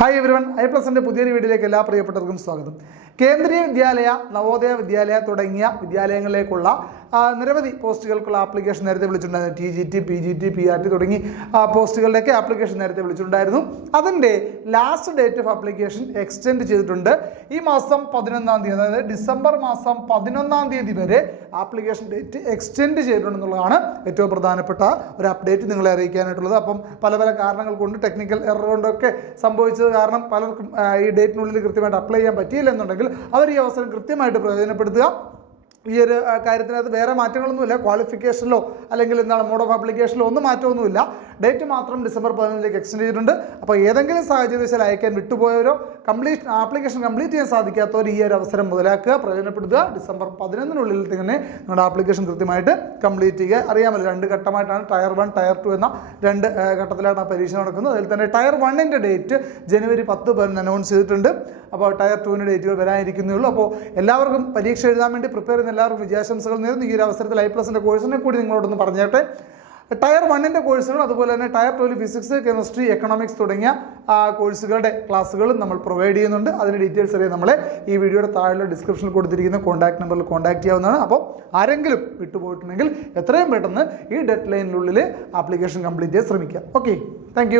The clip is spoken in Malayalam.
ഹായ് എവരിവൺ, ഐ+ന്റെ പുതിയൊരു വീഡിയോയിലേക്ക് എല്ലാ പ്രിയപ്പെട്ടവർക്കും സ്വാഗതം. കേന്ദ്രീയ വിദ്യാലയ, നവോദയ വിദ്യാലയ തുടങ്ങിയ വിദ്യാലയങ്ങളിലേക്കുള്ള നിരവധി പോസ്റ്റുകൾക്കുള്ള ആപ്ലിക്കേഷൻ നേരത്തെ വിളിച്ചിട്ടുണ്ടായിരുന്നു. TGT, PGT, PRT തുടങ്ങി പോസ്റ്റുകളുടെയൊക്കെ ആപ്ലിക്കേഷൻ നേരത്തെ വിളിച്ചിട്ടുണ്ടായിരുന്നു. അതിൻ്റെ last date of application extend ചെയ്തിട്ടുണ്ട്. ഈ മാസം 11-ാം തീയതി, അതായത് ഡിസംബർ മാസം 11-ാം തീയതി വരെ ആപ്ലിക്കേഷൻ ഡേറ്റ് എക്സ്റ്റെൻഡ് ചെയ്തിട്ടുണ്ടെന്നുള്ളതാണ് ഏറ്റവും പ്രധാനപ്പെട്ട ഒരു അപ്ഡേറ്റ് നിങ്ങളെ അറിയിക്കാനായിട്ടുള്ളത്. അപ്പം പല പല കാരണങ്ങൾ കൊണ്ട്, ടെക്നിക്കൽ എറർ കൊണ്ടൊക്കെ സംഭവിച്ചത് കാരണം പലർക്കും ഈ ഡേറ്റിനുള്ളിൽ കൃത്യമായിട്ട് അപ്ലൈ ചെയ്യാൻ പറ്റിയില്ല എന്നുണ്ടെങ്കിൽ അവർ ഈ അവസരം കൃത്യമായിട്ട് പ്രയോജനപ്പെടുത്തുക. ഈ ഒരു കാര്യത്തിനകത്ത് വേറെ മാറ്റങ്ങളൊന്നുമില്ല. ക്വാളിഫിക്കേഷനിലോ അല്ലെങ്കിൽ മോഡ് ഓഫ് ആപ്ലിക്കേഷനിലോ ഒന്നും മാറ്റമൊന്നുമില്ല. ഡേറ്റ് മാത്രം ഡിസംബർ 11-ലേക്ക് എക്സ്റ്റെൻഡ് ചെയ്തിട്ടുണ്ട്. അപ്പോൾ ഏതെങ്കിലും സാഹചര്യത്തിൽ അയക്കാൻ വിട്ടുപോയവരോ ആപ്ലിക്കേഷൻ കംപ്ലീറ്റ് ചെയ്യാൻ സാധിക്കാത്തവർ ഈ ഒരു അവസരം മുതലാക്കുക, പ്രയോജനപ്പെടുത്തുക. ഡിസംബർ 11-നുള്ളിൽ തന്നെ നിങ്ങളുടെ ആപ്ലിക്കേഷൻ കൃത്യമായിട്ട് കംപ്ലീറ്റ് ചെയ്യുക. അറിയാമല്ലോ, 2 ഘട്ടമായിട്ടാണ് ടയർ 1, ടയർ 2 എന്ന 2 ഘട്ടത്തിലാണ് പരീക്ഷ നടക്കുന്നത്. അതിൽ തന്നെ ടയർ 1-ന്റെ ഡേറ്റ് ജനുവരി 10 അനൗൺസ് ചെയ്തിട്ടുണ്ട്. അപ്പോൾ ടയർ 2-ന്റെ ഡേറ്റുകൾ വരാനിരിക്കുന്നേ ഉള്ളൂ. അപ്പോൾ എല്ലാവർക്കും പരീക്ഷ എഴുതാൻ വേണ്ടി പ്രിപ്പയർ ചെയ്യുന്ന എല്ലാവർക്കും വിജയാശംസകൾ നേരുന്നു. ഈ ഒരു അവസരത്തിൽ ഐ+ന്റെ കോഴ്സിനെ കൂടി നിങ്ങളോടൊന്ന് പറഞ്ഞേട്ടെ. ടയർ 1-ന്റെ കോഴ്സുകളും അതുപോലെ തന്നെ ടയർ 2-ൽ ഫിസിക്സ്, കെമിസ്ട്രി, എക്കണോമിക്സ് തുടങ്ങിയ കോഴ്സുകളുടെ ക്ലാസ്സുകളും നമ്മൾ പ്രൊവൈഡ് ചെയ്യുന്നുണ്ട്. അതിൻ്റെ ഡീറ്റെയിൽസ് അറിയാൻ നമ്മളെ ഈ വീഡിയോയുടെ താഴെ ഡിസ്ക്രിപ്ഷനിൽ കൊടുത്തിരിക്കുന്ന കോൺടാക്ട് നമ്പറിൽ കോൺടാക്ട് ചെയ്യാവുന്നതാണ്. അപ്പോൾ ആരെങ്കിലും വിട്ടുപോയിട്ടുണ്ടെങ്കിൽ എത്രയും പെട്ടെന്ന് ഈ ഡെഡ് ലൈനിനുള്ളിൽ ആപ്ലിക്കേഷൻ കംപ്ലീറ്റ് ചെയ്യാൻ ശ്രമിക്കുക. Okay, thank